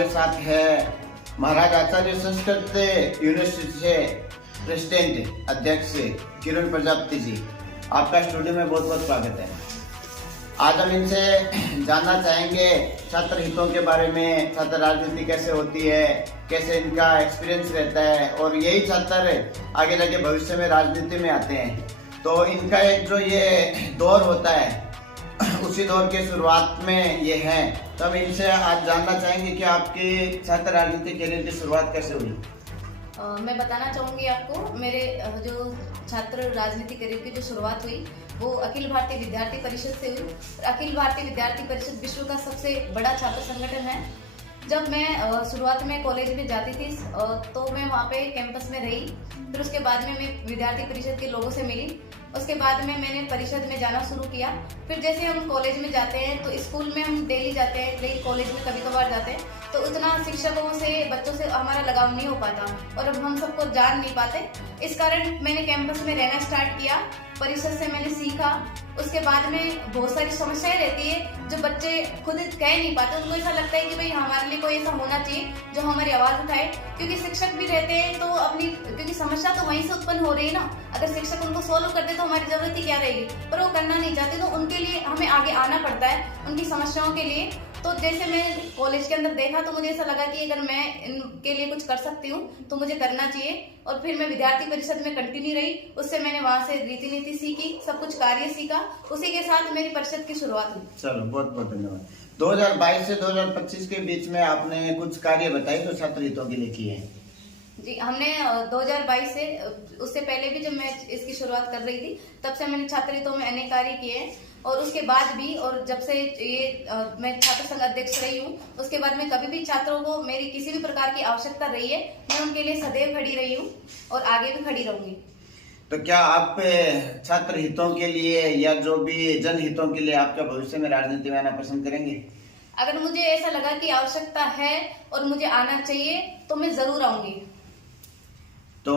हमारे साथ है महाराज आचार्य संस्कृत यूनिवर्सिटी से प्रेसिडेंट अध्यक्ष किरण प्रजापति जी। आपका स्टूडियो में बहुत बहुत स्वागत है। आज हम इनसे जानना चाहेंगे छात्र हितों के बारे में, छात्र राजनीति कैसे होती है, कैसे इनका एक्सपीरियंस रहता है और यही छात्र आगे जाके भविष्य में राजनीति में आते हैं। तो इनका एक जो ये दौर होता है उसी दौर के शुरुआत में ये हैं। तो हम इनसे आज जानना चाहेंगे कि आपकी छात्र राजनीति कैरियर की शुरुआत कैसे हुई। मैं बताना चाहूँगी आपको, मेरे जो छात्र राजनीति करियर की जो शुरुआत हुई वो अखिल भारतीय विद्यार्थी परिषद से हुई। अखिल भारतीय विद्यार्थी परिषद विश्व का सबसे बड़ा छात्र संगठन है। जब मैं शुरुआत में कॉलेज में जाती थी तो मैं वहाँ पे कैंपस में रही। फिर उसके बाद में मैं विद्यार्थी परिषद के लोगों से मिली। उसके बाद में मैंने परिषद में जाना शुरू किया। फिर जैसे हम कॉलेज में जाते हैं तो स्कूल में हम डेली जाते हैं, लेकिन कॉलेज में कभी कभार जाते हैं तो उतना शिक्षकों से, बच्चों से हमारा लगाव नहीं हो पाता और अब हम सबको जान नहीं पाते। इस कारण मैंने कैंपस में रहना स्टार्ट किया। परिषद से मैंने सीखा। उसके बाद में बहुत सारी समस्याएं रहती है जो बच्चे खुद कह नहीं पाते। उनको ऐसा लगता है कि भाई हमारे लिए कोई ऐसा होना चाहिए जो हमारी आवाज उठाए, क्योंकि शिक्षक भी रहते हैं तो अपनी, क्योंकि समस्या तो वहीं से उत्पन्न हो रही है ना। अगर शिक्षक उनको सोल्व कर दे तो हमारी जरूरत ही क्या रहेगी, पर वो करना नहीं चाहते तो उनके लिए हमें आगे आना पड़ता है उनकी समस्याओं के लिए। तो जैसे मैं कॉलेज के अंदर देखा तो मुझे ऐसा लगा कि अगर मैं इनके लिए कुछ कर सकती हूँ तो मुझे करना चाहिए। और फिर मैं विद्यार्थी परिषद में कंटिन्यू रही। उससे मैंने वहाँ से रीति नीति सीखी, सब कुछ कार्य सीखा। उसी के साथ मेरी परिषद की शुरुआत हुई। चलो, बहुत बहुत धन्यवाद। 2022 से 2025 के बीच में आपने कुछ कार्य बताए जो छात्र हितों के लिए किए हैं। जी, हमने 2022 से, उससे पहले भी जब मैं इसकी शुरुआत कर रही थी तब से मैंने छात्र हितों में अनेक कार्य किए हैं। और उसके बाद भी, और जब से ये मैं छात्र संघ अध्यक्ष रही हूँ उसके बाद में कभी भी छात्रों को मेरी किसी भी प्रकार की आवश्यकता रही है, मैं उनके लिए सदैव खड़ी रही हूँ और आगे भी खड़ी रहूंगी। तो क्या आप छात्र हितों के लिए या जो भी जन हितों के लिए आपका भविष्य में राजनीति में आना पसंद करेंगे? अगर मुझे ऐसा लगा कि आवश्यकता है और मुझे आना चाहिए तो मैं जरूर आऊंगी। तो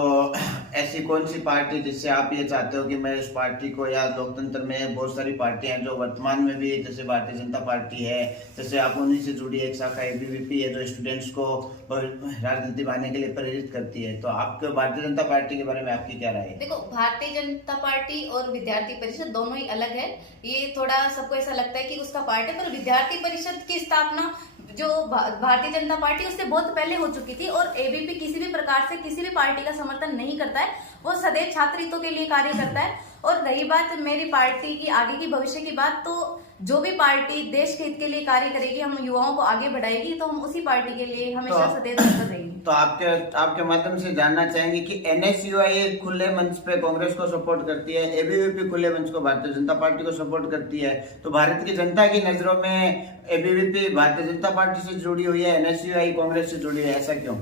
ऐसी कौन सी पार्टी जिससे आप ये चाहते हो कि मैं इस पार्टी को, या लोकतंत्र में बहुत सारी पार्टियां हैं जो वर्तमान में भी, जैसे भारतीय जनता पार्टी है, जैसे आप उन्हीं से जुड़ी एक शाखा एबीवीपी है जो स्टूडेंट्स को राजनीति में आने के लिए प्रेरित करती है। तो आपके भारतीय जनता पार्टी के बारे में आपकी क्या राय है? देखो, भारतीय जनता पार्टी और विद्यार्थी परिषद दोनों ही अलग है। ये थोड़ा सबको ऐसा लगता है कि उसका पार्ट है, पर विद्यार्थी परिषद की स्थापना जो भारतीय जनता पार्टी उससे बहुत पहले हो चुकी थी। और एबीपी किसी भी प्रकार से किसी भी पार्टी का समर्थन नहीं करता है, वो सदैव छात्र हितों के लिए कार्य करता है। और रही बात मेरी पार्टी की आगे की भविष्य की बात, तो जो भी पार्टी देश के हित के लिए कार्य करेगी, हम युवाओं को आगे बढ़ाएगी, तो हम उसी पार्टी के लिए हमेशा सदैव तत्पर रहेंगे। तो आपके माध्यम से जानना चाहेंगे कि एनएसयूआई खुले मंच पे कांग्रेस को सपोर्ट करती है, एबीवीपी खुले मंच को भारतीय जनता पार्टी को सपोर्ट करती है। तो भारत की जनता की नजरों में एबीवीपी भारतीय जनता पार्टी से जुड़ी हुई है, एनएसयूआई कांग्रेस से जुड़ी है, ऐसा क्यों?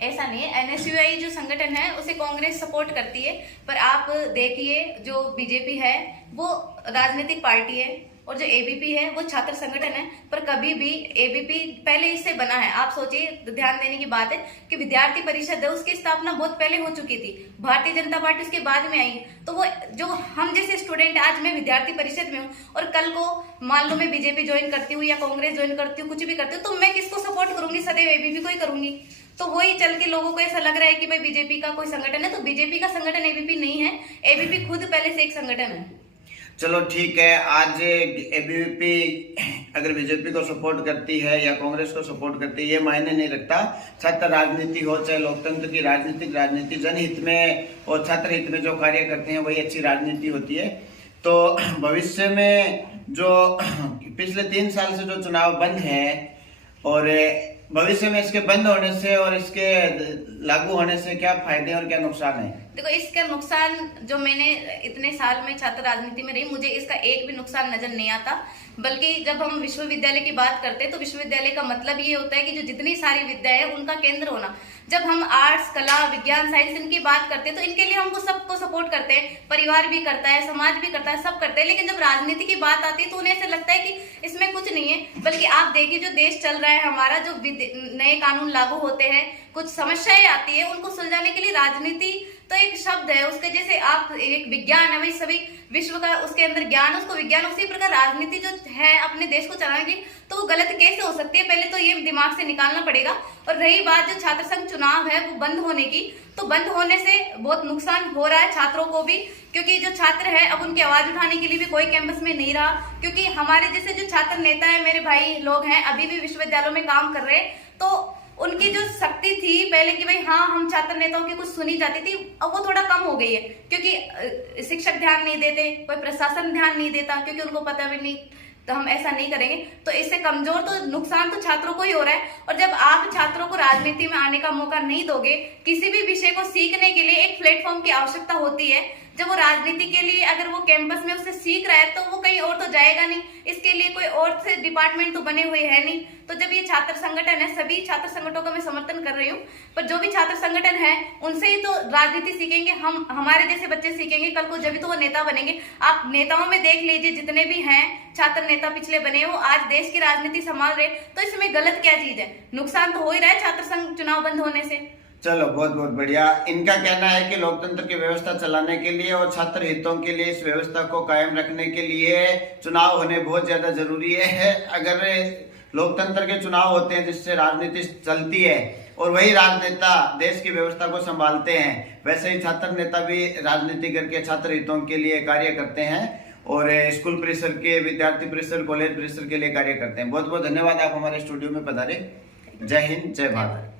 ऐसा नहीं है। एनएसयूआई जो संगठन है उसे कांग्रेस सपोर्ट करती है, पर आप देखिए जो बीजेपी है वो राजनीतिक पार्टी है और जो एबीपी है वो छात्र संगठन है। पर कभी भी एबीपी पहले इससे बना है। आप सोचिए, ध्यान देने की बात है कि विद्यार्थी परिषद है, उसकी स्थापना बहुत पहले हो चुकी थी। भारतीय जनता पार्टी उसके बाद में आई। तो वो जो हम जैसे स्टूडेंट, आज मैं विद्यार्थी परिषद में हूँ और कल को मान लो मैं बीजेपी ज्वाइन करती हूँ या कांग्रेस ज्वाइन करती हूँ, कुछ भी करती हूँ, तो मैं किसको सपोर्ट करूंगी? सदैव एबीपी को ही करूंगी। तो वही चल के लोगों को ऐसा लग रहा है कि भाई बीजेपी का कोई संगठन है, तो बीजेपी का संगठन एबीपी नहीं है। एबीपी खुद पहले से एक संगठन है। चलो ठीक है। आज एबीवीपी अगर बीजेपी को सपोर्ट करती है या कांग्रेस को सपोर्ट करती है, ये मायने नहीं रखता। छात्र राजनीति हो चाहे लोकतंत्र की राजनीति, जनहित में और छात्र हित में जो कार्य करते हैं वही अच्छी राजनीति होती है। तो भविष्य में जो पिछले 3 साल से जो चुनाव बंद है और भविष्य में इसके बंद होने से और इसके लागू होने से क्या फायदे और क्या नुकसान है? देखो, इसका नुकसान, जो मैंने इतने साल में छात्र राजनीति में रही, मुझे इसका एक भी नुकसान नजर नहीं आता। बल्कि जब हम विश्वविद्यालय की बात करते हैं तो विश्वविद्यालय का मतलब ये होता है कि जो जितनी सारी विद्या है उनका केंद्र होना। जब हम आर्ट्स, कला, विज्ञान, साइंस इनकी बात करते हैं तो इनके लिए हमको सबको सपोर्ट करते हैं, परिवार भी करता है, समाज भी करता है, सब करते हैं। लेकिन जब राजनीति की बात आती है तो उन्हें ऐसा लगता है कि इसमें कुछ नहीं है। बल्कि आप देखिए, जो देश चल रहा है हमारा, जो नए कानून लागू होते हैं, कुछ समस्याएं आती है, उनको सुलझाने के लिए राजनीति तो एक शब्द है उसके, जैसे आप एक विज्ञान है, वही सभी विश्व का उसके अंदर ज्ञान, उसको विज्ञान, उसी प्रकार राजनीति जो है अपने देश को चलाने की, तो वो गलत कैसे हो सकती है, पहले तो ये दिमाग से निकालना पड़ेगा। और रही बात जो छात्र संघ चुनाव है वो बंद होने की, तो बंद होने से बहुत नुकसान हो रहा है छात्रों को भी, क्योंकि जो छात्र है अब उनकी आवाज उठाने के लिए भी कोई कैंपस में नहीं रहा, क्योंकि हमारे जैसे जो छात्र नेता है, मेरे भाई लोग हैं अभी भी विश्वविद्यालयों में काम कर रहे हैं, तो उनकी जो शक्ति थी पहले कि भाई हाँ हम छात्र नेताओं की कुछ सुनी जाती थी, अब वो थोड़ा कम हो गई है, क्योंकि शिक्षक ध्यान नहीं देते, कोई प्रशासन ध्यान नहीं देता, क्योंकि उनको पता भी नहीं तो हम ऐसा नहीं करेंगे, तो इससे कमजोर तो नुकसान तो छात्रों को ही हो रहा है। और जब आप छात्रों को राजनीति में आने का मौका नहीं दोगे, किसी भी विषय को सीखने के लिए एक प्लेटफॉर्म की आवश्यकता होती है, जब वो राजनीति के लिए अगर वो कैंपस में उससे सीख रहा है तो वो कहीं और तो जाएगा नहीं, इसके लिए कोई और से डिपार्टमेंट तो बने हुए है नहीं। तो जब ये छात्र संगठन है, सभी छात्र संगठनों का मैं समर्थन कर रही हूँ, पर जो भी छात्र संगठन है उनसे ही तो राजनीति सीखेंगे, हम हमारे जैसे बच्चे सीखेंगे कल को, जब भी तो वो नेता बनेंगे। आप नेताओं में देख लीजिए जितने भी हैं छात्र नेता पिछले बने, वो आज देश की राजनीति संभाल रहे, तो इसमें गलत क्या चीज है, नुकसान तो हो ही रहा है छात्र संघ चुनाव बंद होने से। चलो बहुत बहुत बढ़िया। इनका कहना है कि लोकतंत्र की व्यवस्था चलाने के लिए और छात्र हितों के लिए इस व्यवस्था को कायम रखने के लिए चुनाव होने बहुत ज्यादा जरूरी है। अगर लोकतंत्र के चुनाव होते हैं जिससे राजनीति चलती है और वही राजनेता देश की व्यवस्था को संभालते हैं, वैसे ही छात्र नेता भी राजनीति करके छात्र हितों के लिए कार्य करते हैं और स्कूल परिसर के, विद्यार्थी परिसर, कॉलेज परिसर के लिए कार्य करते हैं। बहुत बहुत धन्यवाद, आप हमारे स्टूडियो में पधारे। जय हिंद, जय भारत।